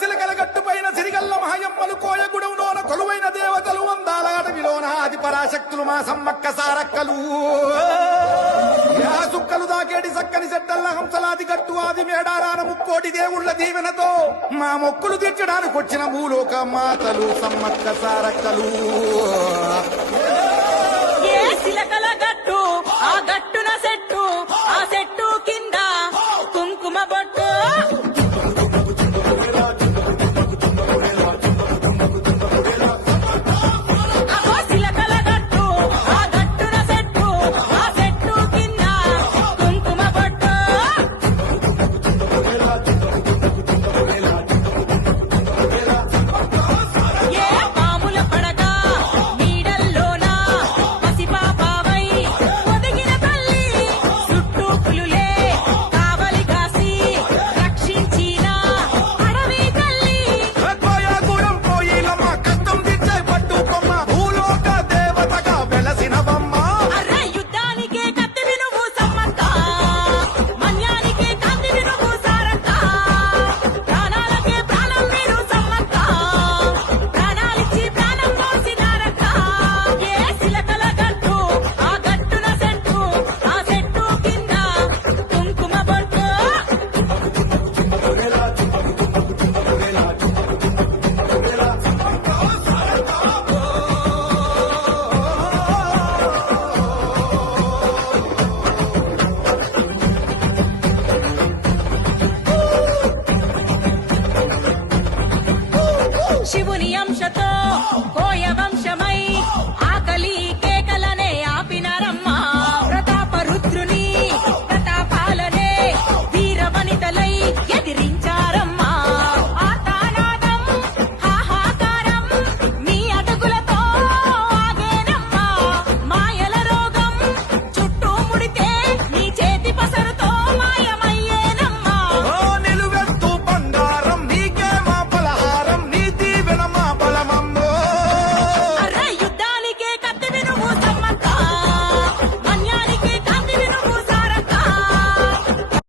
సిలకల గట్టుపైన సిరిగల్ల మహయమ్మలు కోయగుడవులోన కొలువైన దేవతలు వందాల అడవిలోన ఆది పరాశక్తులు మా సమ్మక్క సారక్కలు సుక్కలు దాకేటి సక్కని చెట్టల్ల హంసలాది గట్టు ఆది మేడారాన ముక్కోటి దేవుళ్ల దీవెనతో మా మొక్కులు తీర్చడానికి వచ్చిన భూలోక మాతలు సమ్మక్క సారక్కలు. సిలకల గట్టు ఆ గట్టున సెట్టు ఆ సెట్టు కింద కుంకుమ బొట్టు సిలకల గట్టు ఆ గట్టున సెట్టు ఆ సెట్టు కింద కుంకుమ బొట్టు. ఏ పాముల పడక నీడల్లోన పసిపాపావై ఒదిగిన తల్లి చుట్టూ పులులే కావలి కాసి రక్షించిన అడవి తల్లి. కోయగూడెం కోయిలమ్మ కష్టం తీర్చే పట్టుకొమ్మ భూలోక దేవతగా వెలసినవమ్మ. అర్రే యుద్ధానికే కత్తివి నువ్వు సమ్మక్క, మన్యానికే కాంతివి నువ్వు సారక్క, ప్రాణాలకే ప్రాణం మీరు సమ్మక్క, ప్రాణాలిచ్చి ప్రాణం పోసినారక్క. ఏ సిలకల గట్టు ఆ గట్టున సెట్టు ఆ సెట్టు కింద కుంకుమ బొట్టు. శివుని అంశతో కోయ వంశమై